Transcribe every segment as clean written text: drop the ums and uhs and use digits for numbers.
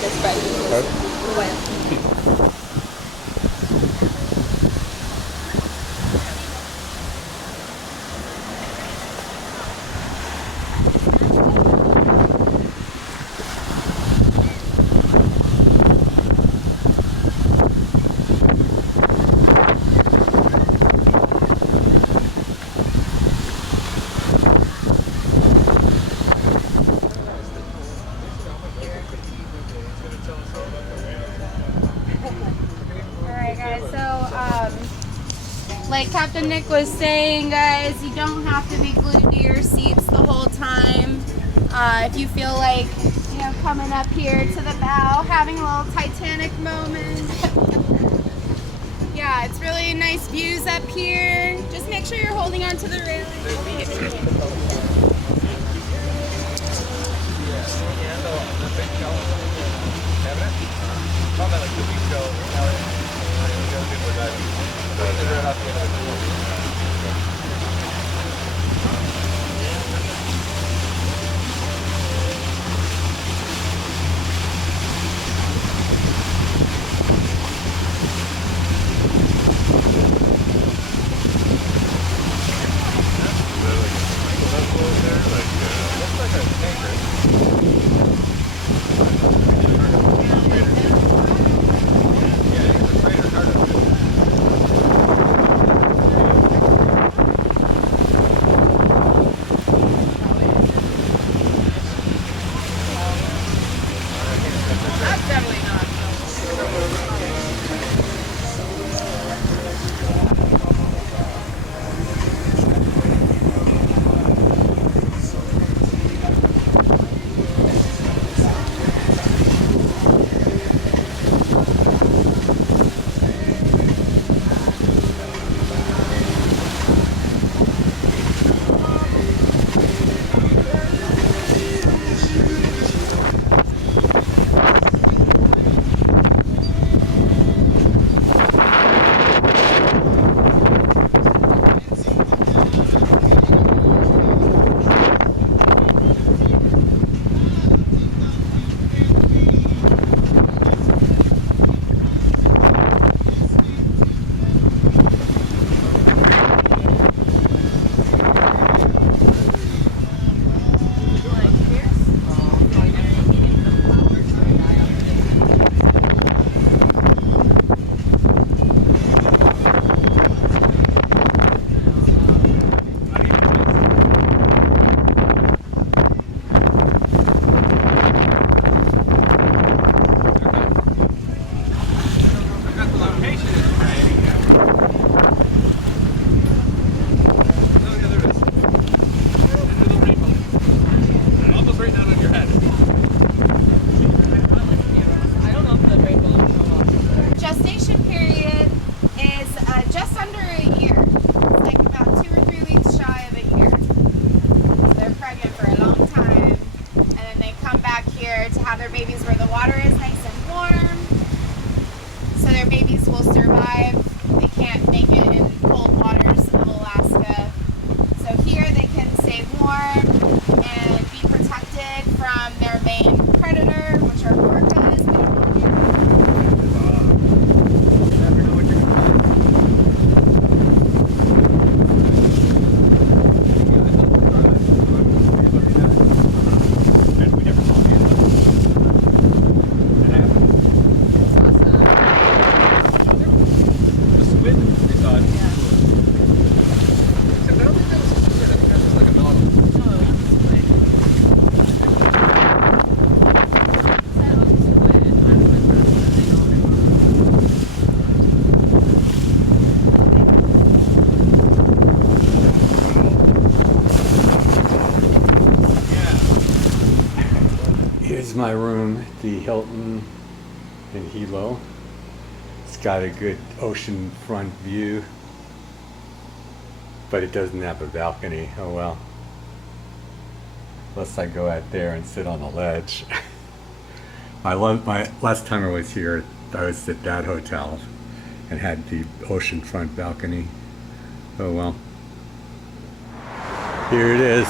Bueno. Like Captain Nick was saying, guys, you don't have to be glued to your seats the whole time. If you feel like, you know, coming up here to the bow, having a little Titanic moment. Yeah, it's really nice views up here. Just make sure you're holding on to the railing. My room at the Hilton in Hilo. It's got a good ocean front view, but it doesn't have a balcony. Oh well. Unless I go out there and sit on the ledge. My last time I was here, I was at that hotel and had the ocean front balcony. Oh well. Here it is,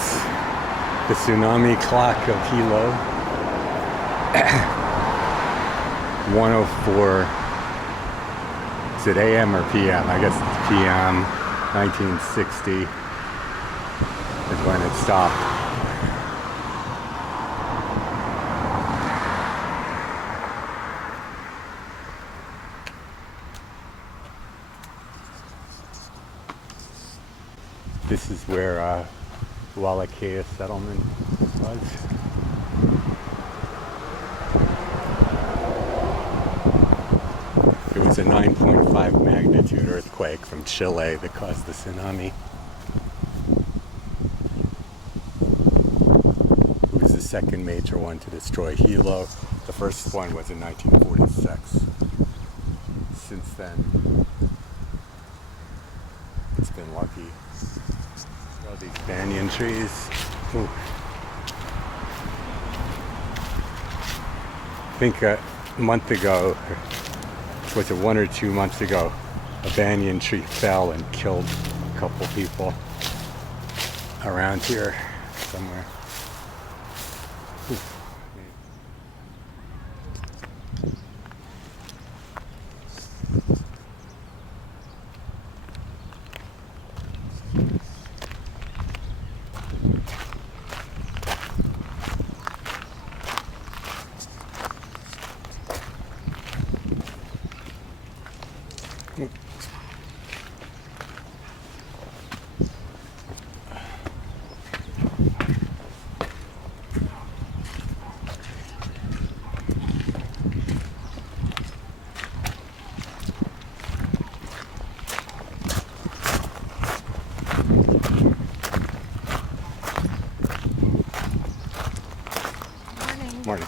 the tsunami clock of Hilo. 104. Is it AM or PM? I guess it's PM. 1960 is when it stopped. This is where Mauna Kea settlement was. It was a 9.5 magnitude earthquake from Chile that caused the tsunami. It was the second major one to destroy Hilo. The first one was in 1946. Since then, it's been lucky. All these banyan trees. Ooh. I think a month ago, was it 1 or 2 months ago, a banyan tree fell and killed a couple people around here somewhere. Ooh. Morning.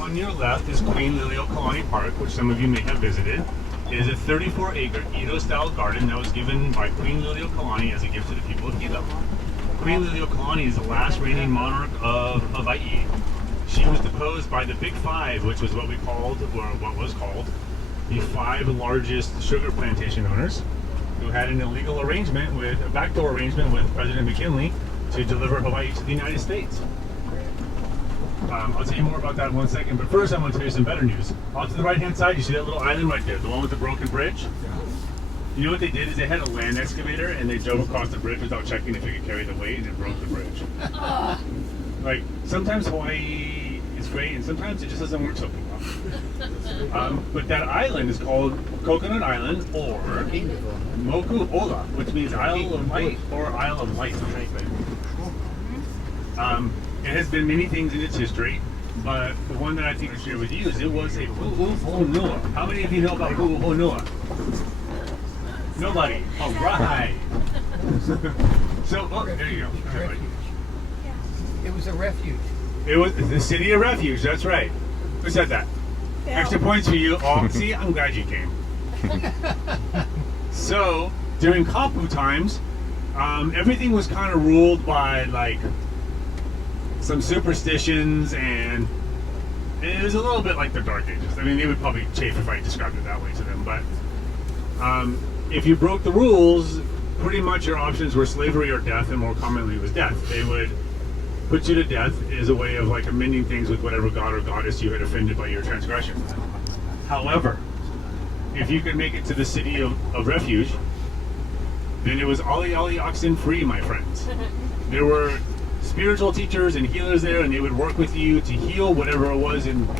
On your left is Queen Liliuokalani Park, which some of you may have visited. It is a 34-acre Edo-style garden that was given by Queen Liliuokalani as a gift to the people of Hilo. Queen Liliuokalani is the last reigning monarch of Hawaii. She was deposed by the Big Five, which was what we called, or what was called, the 5 largest sugar plantation owners, who had an illegal arrangement with, a backdoor arrangement with President McKinley to deliver Hawaii to the United States. I'll tell you more about that in one second, but first I'm going to tell you some better news. Off to the right-hand side, you see that little island right there, the one with the broken bridge? You know what they did is they had a land excavator and they drove across the bridge without checking if it could carry the weight, and it broke the bridge. Like, sometimes Hawaii is great and sometimes it just doesn't work so well. But that island is called Coconut Island, or Moku Ola, which means Isle of Light or Isle of Light. It has been many things in its history, but the one that I think to share with you is it was a pu'uhonua. How many of you know about pu'uhonua? Nobody. All right. So, oh, there you go. It was a refuge. It was the city of refuge. That's right. Who said that? Extra points for you. Oh, see, I'm glad you came. So, during kapu times, everything was kind of ruled by like some superstitions, and it was a little bit like the Dark Ages. I mean, they would probably chafe if I described it that way to them, but if you broke the rules, pretty much your options were slavery or death, and more commonly it was death. They would put you to death as a way of like amending things with whatever god or goddess you had offended by your transgression. However, if you could make it to the city of refuge, then it was ollie ollie oxen free, my friends. There were spiritual teachers and healers there, and they would work with you to heal whatever it was in. Well,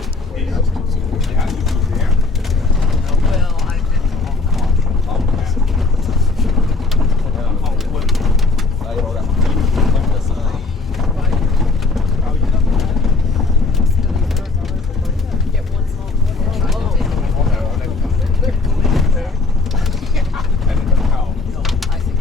I get one small. I think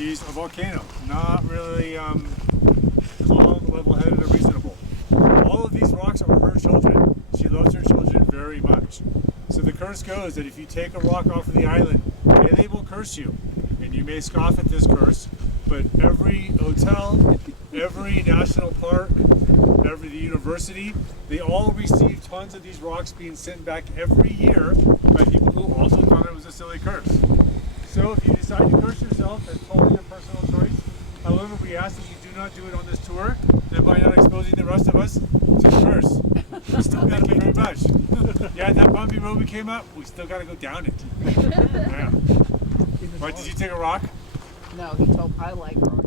She's a volcano, not really calm, level-headed, or reasonable. All of these rocks are her children. She loves her children very much. So the curse goes that if you take a rock off of the island, they will curse you. And you may scoff at this curse, but every hotel, every national park, every university, they all receive tons of these rocks being sent back every year by people who also thought it was a silly curse. So if you decide to curse yourself, that's totally your personal choice. However, we ask that you do not do it on this tour, thereby not exposing the rest of us to the curse. We still got to make very much. Yeah, that bumpy road we came up, we still got to go down it. Yeah. What, did you take a rock? No, he told I like rocks.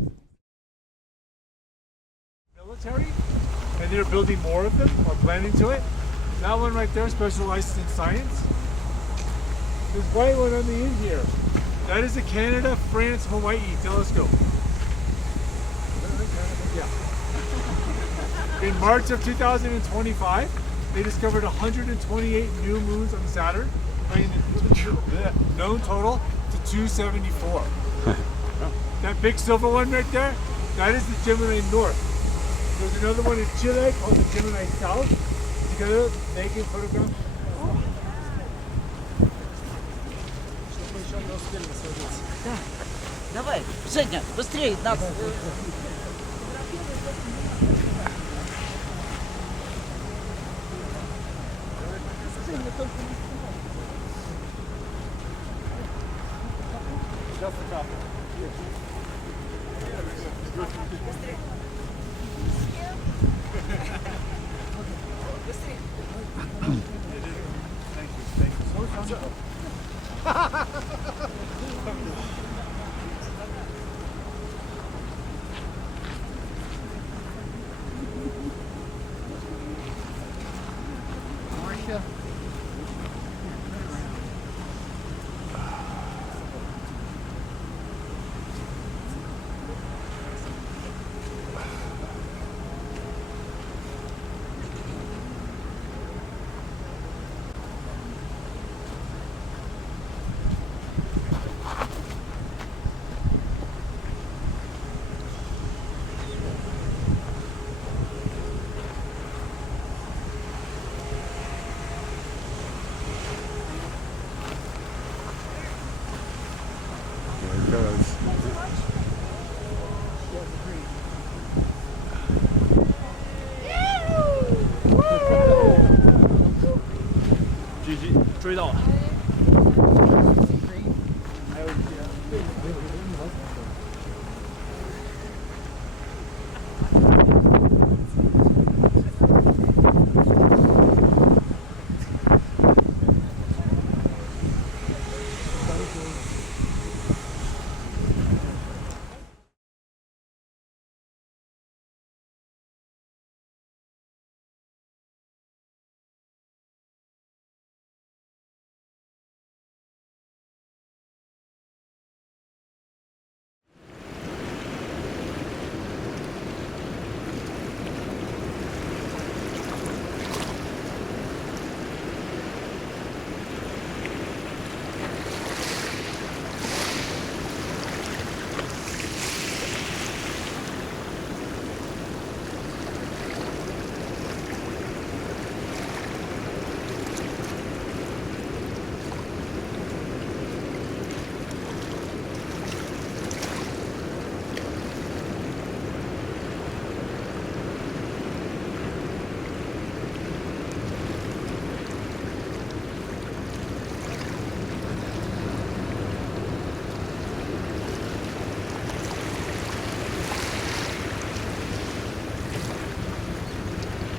Military, and they're building more of them, or planning to it. That one right there specializes in science. This white one on the end here, that is the Canada, France, Hawaii telescope. Yeah. In March of 2025, they discovered 128 new moons on Saturn, bringing the known total to 274. That big silver one right there, that is the Gemini North. There's another one in Chile called the Gemini South. Together, they can photograph. Давай, Женя, быстрее, надо. There it goes. GG，追到了。